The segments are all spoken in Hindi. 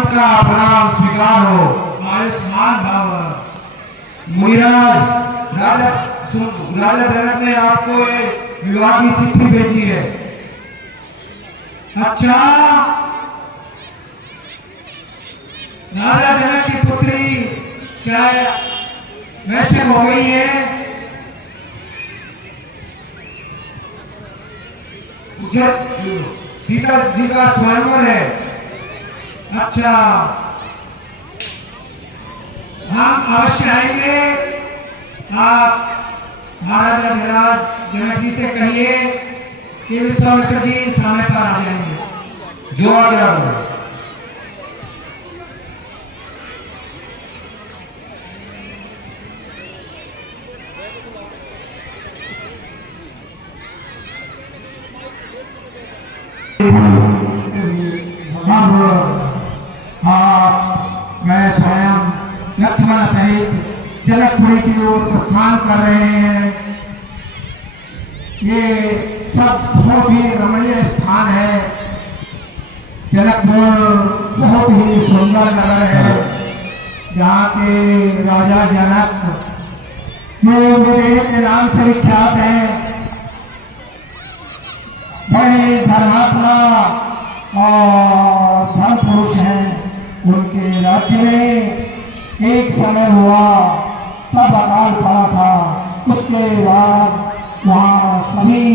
पंत का प्रणाम स्वीकार हो। आयुष्मान भव। मुनिराज, राजा जनक ने आपको एक विवाह की चिट्ठी भेजी है। अच्छा, राजा जनक की पुत्री क्या वैश्य हो गई है? सीता जी का स्वयंवर है। अच्छा, हम अवश्य आएंगे। आप महाराजा धीराज जनक जी से कहिए कि विश्वामित्र जी समय पर आ जाएंगे। जो आज्ञा हो। अब मैं स्वयं लक्ष्मण सहित जनकपुरी की ओर प्रस्थान कर रहे हैं। ये सब बहुत ही रमणीय स्थान है। जनकपुर बहुत ही सुंदर नगर है, जहाँ के राजा जनक जो विदेह के नाम से विख्यात हैं, बड़े धर्मात्मा और धर्म पुरुष हैं। उनके राज्य में एक समय हुआ तब अकाल पड़ा था। उसके बाद वहाँ सभी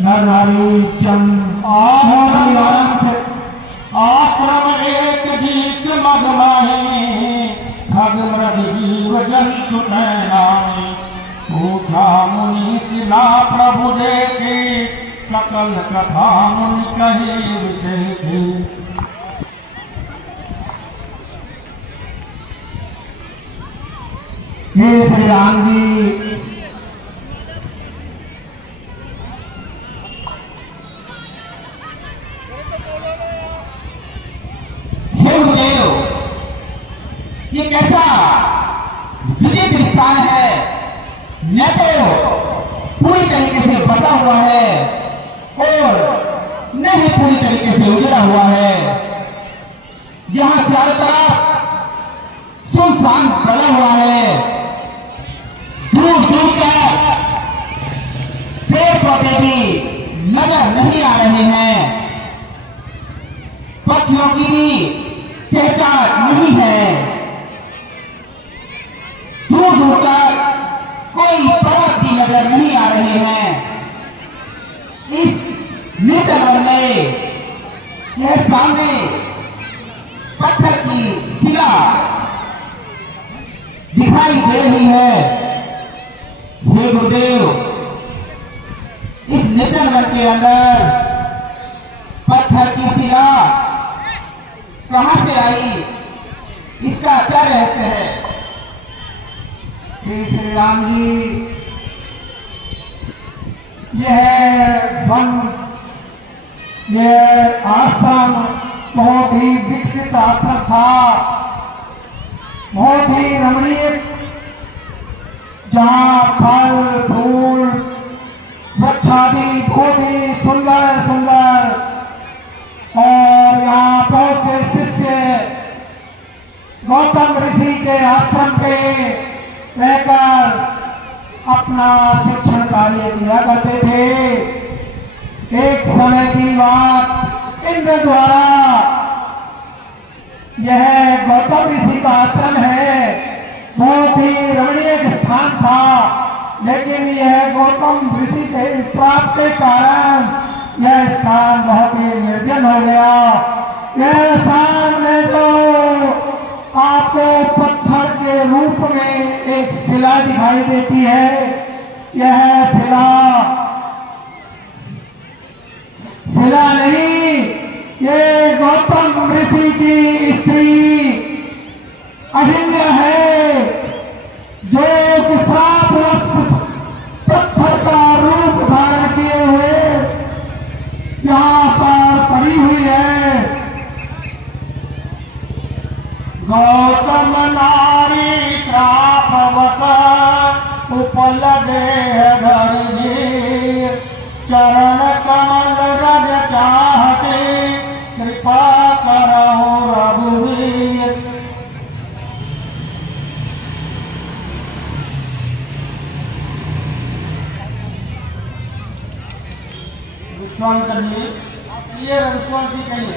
नर नारी जन आराम से आश्रम एक दीक मगमाहे खग मृग जीव जंतु नैनाए। पूछा मुनि शिला प्रभु देखे सकल कथा मुनि कहे विषय थे। हे श्री राम जी, हे गुरुदेव, ये कैसा विचित्र स्थान है। न तो पूरी तरीके से बसा हुआ है और न ही पूरी तरीके से उजड़ा हुआ है। यहाँ चारों तरफ सुनसान पड़ा हुआ है। दूर दूर तक पेड़ पौधे भी नजर नहीं आ रहे हैं। पक्षियों की भी चहचहाट नहीं है। दूर दूर तक कोई पर्वत भी नजर नहीं आ रहे हैं। इस निर्जन वन में यह सामने पत्थर की शिला दिखाई दे रही है। हे गुरुदेव, इस निर्जन वन के अंदर पत्थर की शिला कहां से आई? इसका क्या रहस्य है? हे श्री राम जी, यह वन, यह आश्रम बहुत ही विकसित आश्रम था, बहुत ही रमणीय, जहाँ फल फूल वृक्षादि बहुत ही सुंदर सुंदर, और यहाँ पहुंचे शिष्य गौतम ऋषि के आश्रम पे रहकर अपना शिक्षण कार्य किया करते थे। एक समय की बात, इंद्र द्वारा, यह गौतम ऋषि का आश्रम है, बहुत ही रमणीय स्थान था, लेकिन यह गौतम ऋषि के श्राप के कारण यह स्थान बहुत ही निर्जन हो गया। यह सामने जो आपको पत्थर के रूप में एक शिला दिखाई देती है, यह शिला नहीं, ये गौतम ऋषि की स्त्री अहिल्या है, जो कि श्रापवश पत्थर का रूप धारण किए हुए यहाँ पर पड़ी हुई है। गौतम नारी श्रापवश उपल देह धरि चरण कमल रज चाहते कृपा करहु विश्राम करिए। ये रविश्वर जी कहिए।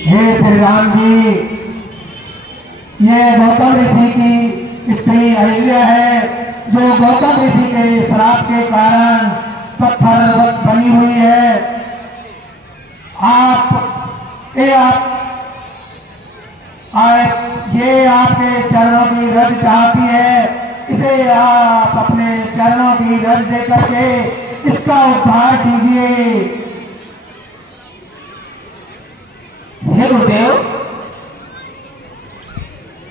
हे श्री राम जी, ये गौतम ऋषि की स्त्री अहिल्या है जो गौतम ऋषि के श्राप के कारण पत्थर बनी हुई है। ये आपके चरणों की रज चाहती है। इसे आप अपने चरणों की रज दे करके इसका उद्धार कीजिए। हे गुरुदेव,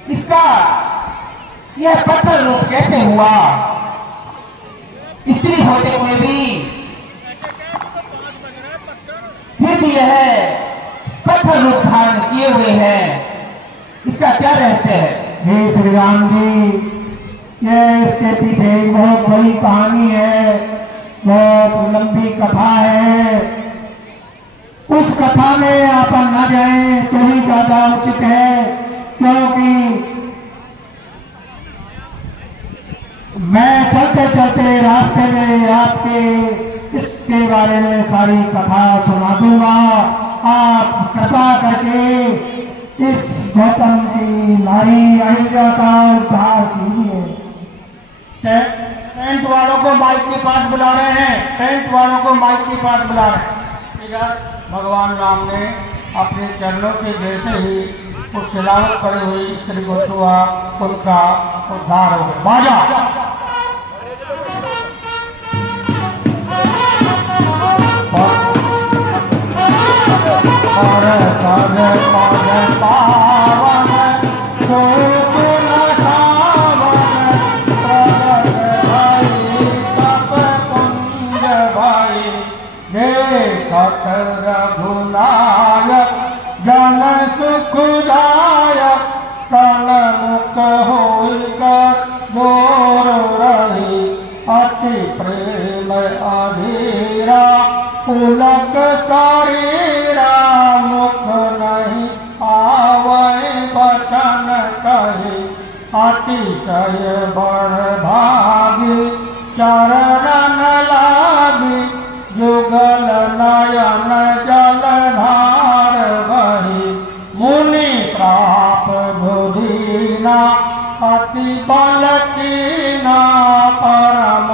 इसका यह पत्थर रूप कैसे हुआ? स्त्री होते हुए भी फिर भी यह पत्थर रूप धारण किए हुए हैं, इसका क्या रहस्य है? हे श्री राम जी, ये इसके पीछे एक बहुत बड़ी कहानी है, बहुत लंबी कथा है। उस कथा में अपन न जाएं तो ही ज्यादा उचित है, क्योंकि मैं चलते चलते रास्ते में आपके इसके बारे में सारी कथा सुना दूंगा। आप कृपा करके इस गौतम की नारी अहिल्या का उद्धार कीजिए। टेंट वालों को माइक के पास बुला रहे हैं। टेंट वालों को माइक के पास बुला रहे हैं। इधर भगवान राम ने अपने चरणों से जैसे ही उस सिलावट पड़ी हुई स्त्री को छुआ, उनका उद्धार हो गया। बाजा रघुनायक जन सुखदायक सन मुक्त होकर जोर रही अति प्रेम अधीरा पुलक शरीरा मुख नहीं आवै बचन कहे अतिशय बड़ भागी चरण लागी जुगल नयन जल धार बही मुनि श्राप बुधिना अति बल कीना परम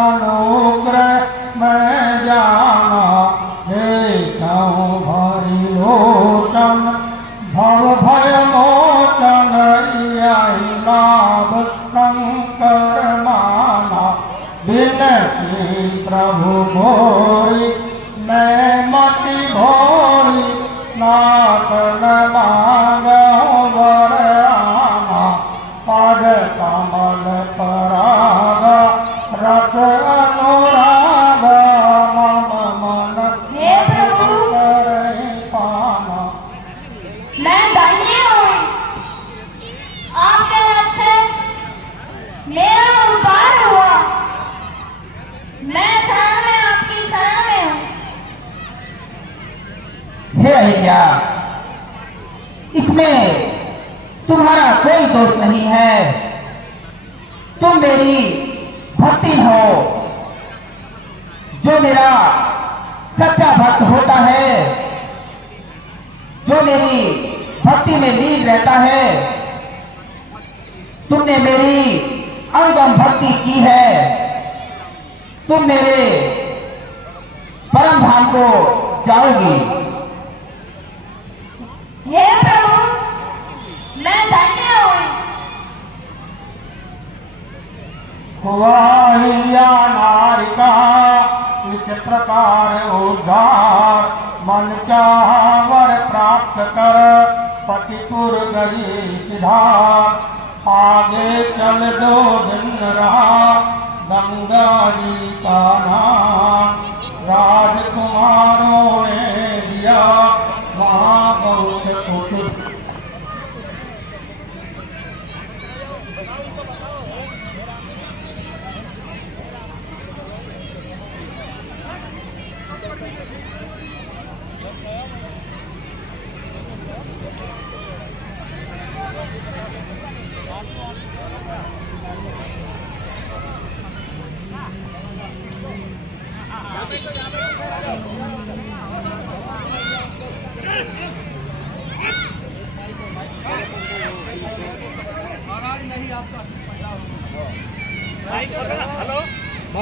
अनुग्रह मैं जाना देखूं भरी लोचन भव भय मोचन यही लाभ शंकर माना बिनती प्रभु भोरी मैं मति भोरी नाथ न मांगो वर आना पद कमल पराग रस अनुराग मम मन हे प्रभु, करे पाना। मैं धन्य हूँ, आपके हाथ से मेरा उद्धार हुआ। मैं शरण में आपकी शरण में हूँ। हे अहिल्या, इसमें तुम्हारा कोई दोष नहीं है। तुम मेरी भक्ति हो। जो मेरा सच्चा भक्त होता है, जो मेरी भक्ति में लीन रहता है, तुमने मेरी अनुगम भक्ति की है, तुम मेरे परम धाम को जाओगी। हे प्रभु, मैं धन्य हूँ। हुआ अहिल्या नारी का इस प्रकार उद्धार मन चाहा वर प्राप्त कर पतिपुर गई सिधार। आगे चल 2 दिन रहा गंगा जी का नाम राजकुमारों ने दिया वहाँ बहुत कुछ। यहाँ पे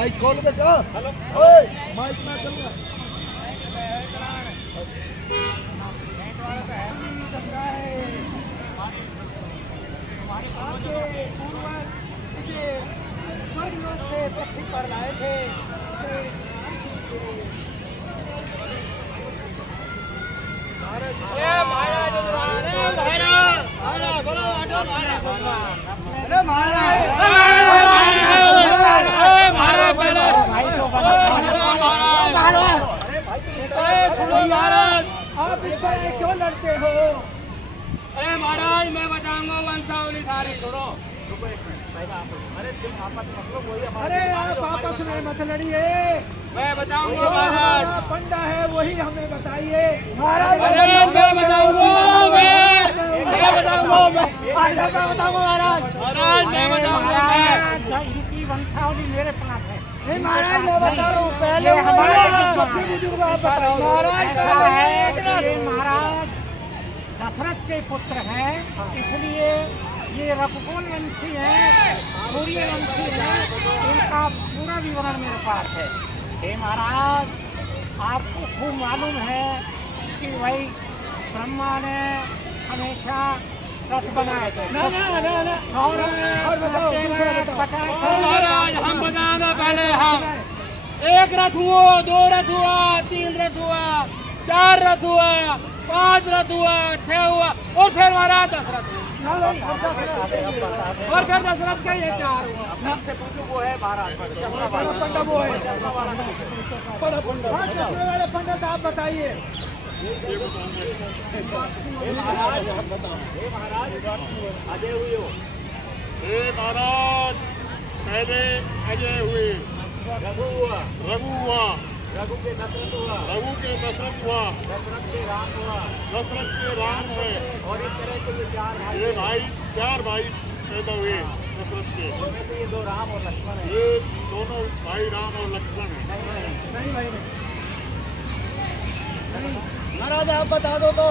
माइक खोल बेटा। ओए माइक ना चलना। पृथ्वी पर लाए थे। आप इस तरह क्यों लड़ते हो? अरे महाराज मैं बताऊंगा वंशावली सारी सुनो। अरे आप आपस में मत लड़िए। मैं बताऊंगा महाराज। पंडा है वही हमें बताइए। महाराज अरे मैं बताऊंगा मैं बताऊंगा महाराज। महाराज मैं बताऊंगा इनकी वंशावली मेरे पास है। नहीं महाराज मैं बता रहा हूँ पहले सबसे बुजुर्ग आप बताओ। महाराज दशरथ के पुत्र हैं, इसलिए ये रघुकुल वंशी है, सूर्य वंशी है, इनका पूरा विवरण मेरे पास है। हे महाराज, आपको खूब मालूम है कि भाई ब्रह्मा ने हमेशा रथ बनाए थे। और बताओ महाराज हम बताना पहले। हम एक रथ हुआ, 2 रथ हुआ, 3 रथ हुआ, 4 रथ हुआ, 5 रथ हुआ, 6 हुआ और फिर महाराज 10 रथ हुआ और फिर दशरथ का ये 4 हुआ। वो है महाराज पंडा वो है चश्मे वाले पंडित आप बताइए। अजय हुई हो। हे महाराज पहले अजय हुए, रघु हुआ, रघु हुआ, रघु के दशरथ हुआ, रघु के दशरथ हुआ, दशरथ के राम हुआ दशरथ के राम हुए। और इस तरह से ये 4 भाई ये भाई 4 भाई पैदा हुए दशरथ के। उनमें से ये 2 राम और लक्ष्मण है। ये दोनों भाई राम और लक्ष्मण है। नहीं भाई नहीं। महाराज आप बता दो तो।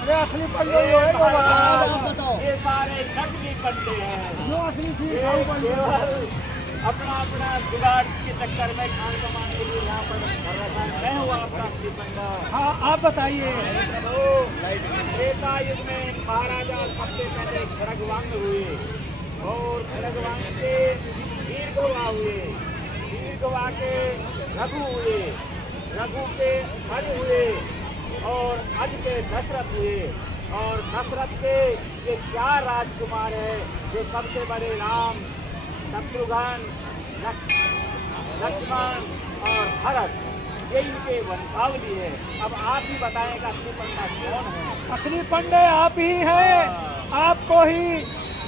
अरे असली पंडे जो है वो आप बताओ। ये सारे नकली पंडे हैं जो असली थी खाऊ पंडे। अपना अपना जुगाड़ के चक्कर में खान कमाने के लिए यहाँ पर कर रखा है। मैं हूँ आपका असली पंडा। हाँ आप बताइए। त्रेता युग में महाराजा सबसे पहले खड़गवांग हुए और खड़गवांग के दीर्घवा हुए, दीर्घवा के रघु हुए, रघु के हज हुए और हज के दशरथ हुए और दशरथ के ये 4 राजकुमार हैं। जो सबसे बड़े राम, शत्रुघ्न, लक्ष्मण और भरत, ये इनके वंशावली है। अब आप ही बताएंगे असली पंडा कौन है? असली पंडे आप ही हैं। आपको ही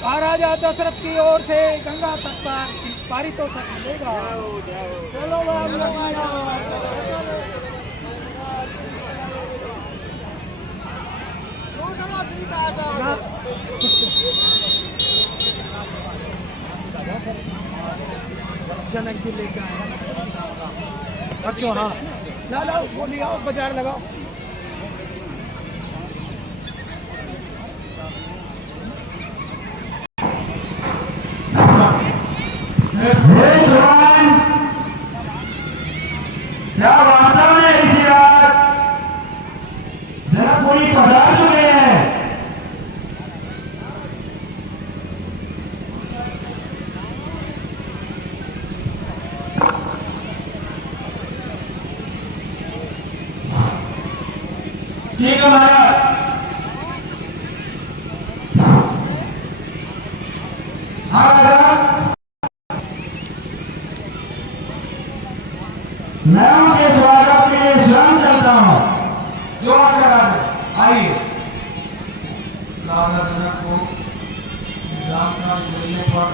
महाराजा दशरथ की ओर से गंगा तट पर पारितोषिक मिलेगा। चलो जनक जी लेकर आए। अच्छा हाँ ला वो ले आओ, बाजार लगाओ। क्या वार्ता में ऋषिराज जनकपुरी पधार चुके हैं। ठीक है महाराज। हाँ राजा मैं उनके स्वागत के लिए स्वयं चलता हूँ। जो आपका आइए। राजा जनक को जानकारी देने पर